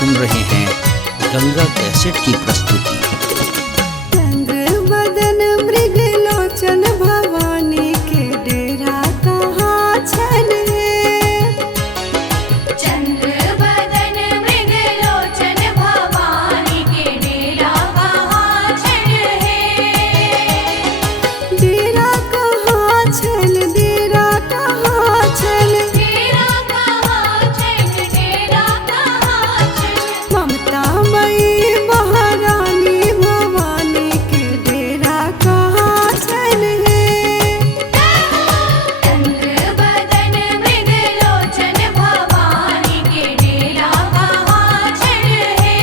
सुन रहे हैं गंगा कैसेट की प्रस्तुति। चंद्र बदन मृग लोचन भवानी के डेरा कहाँ छन है। चंद्र बदन मृग लोचन भवानी के डेरा कहाँ छन है। डेरा कहाँ छन, डेरा कहाँ छन, डेरा कहाँ छन, डेरा कहाँ छन। ममता मई महारानी भवानी के डेरा कहाँ छन है। चंद्र बदन मृग लोचन भवानी के डेरा कहाँ छन है।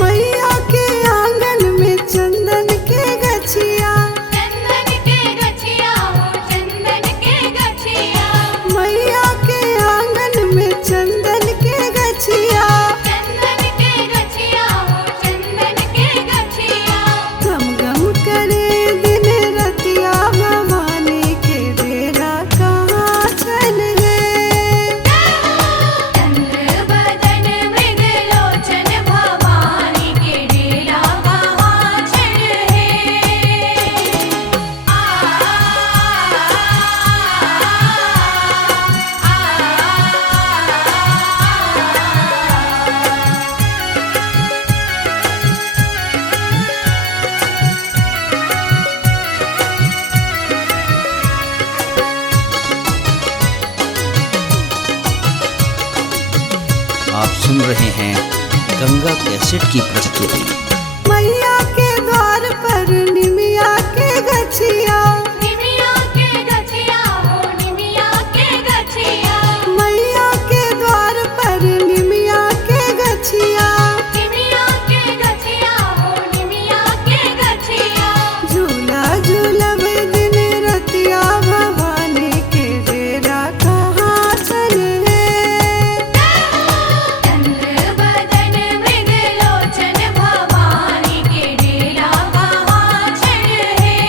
मैया के आंगन में चंदन के गछिया, चंदन के गछिया हो, चंदन के गछिया। मैया के आंगन में चंदन के गछिया। चंदन के गछिया हो, चंदन के गछिया। गम गम करे दिन रतिया भवानी के डेरा कहाँ छन है। चंद्र बदन मृग लोचन भवानी के डेरा कहाँ छन है। आप सुन रहे हैं गंगा कैसेट की प्रस्तुति। मैया के द्वार पर निमिया के गछिया, निमिया के गछिया हो, निमिया के गछिया। मैया के द्वार पर निमिया के गछिया। निमिया के गछिया हो, निमिया के गछिया। झूला झूलब दिन रतिया भवानी के डेरा कहाँ छन है। चंद्र बदन मृग लोचन भवानी के डेरा कहाँ छन है।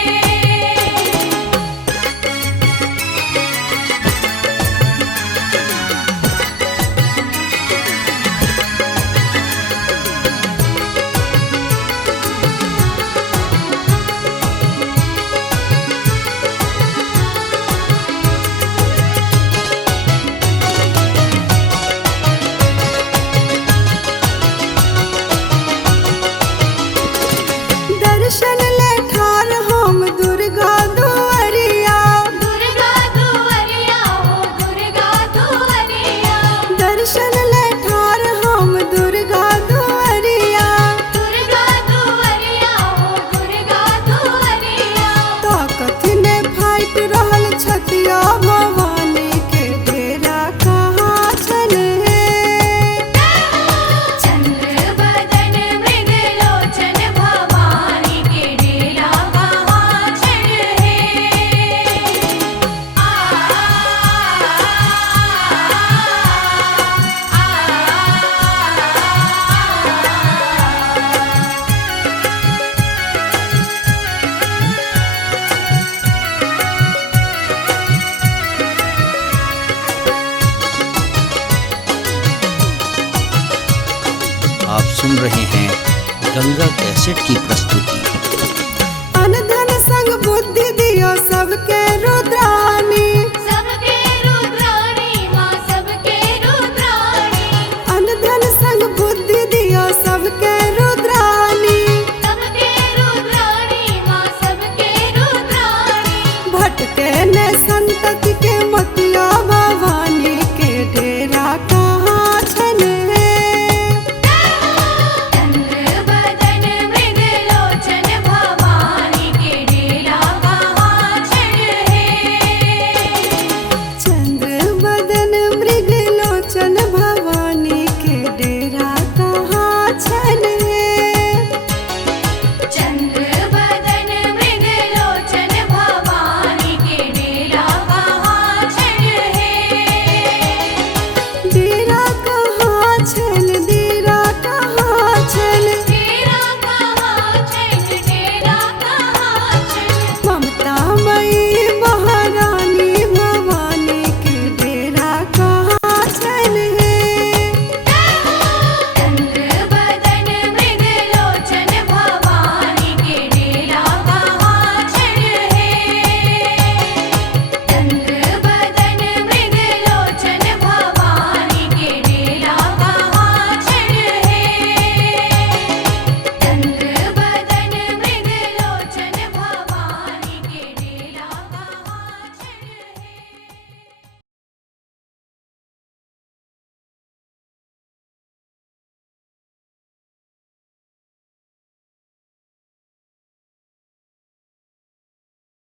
दर्शन ले ठार हम दुर्गा दुआरिया। दुर्गा दुआरिया हो, दुर्गा दुआरिया। दर्शन ले ठार हम दुर्गा दुआरिया। दुर्गा दुआरिया हो, दुर्गा दुआरिया। ताकत ने फाइट रहल छतिया भवानी के डेरा कहाँ छन है। चंद्र बदन मृग लोचन भवानी के डेरा कहाँ छन है। आप सुन रहे हैं गंगा कैसेट की प्रस्तुति। अनधन संग बुद्धि दियो सबके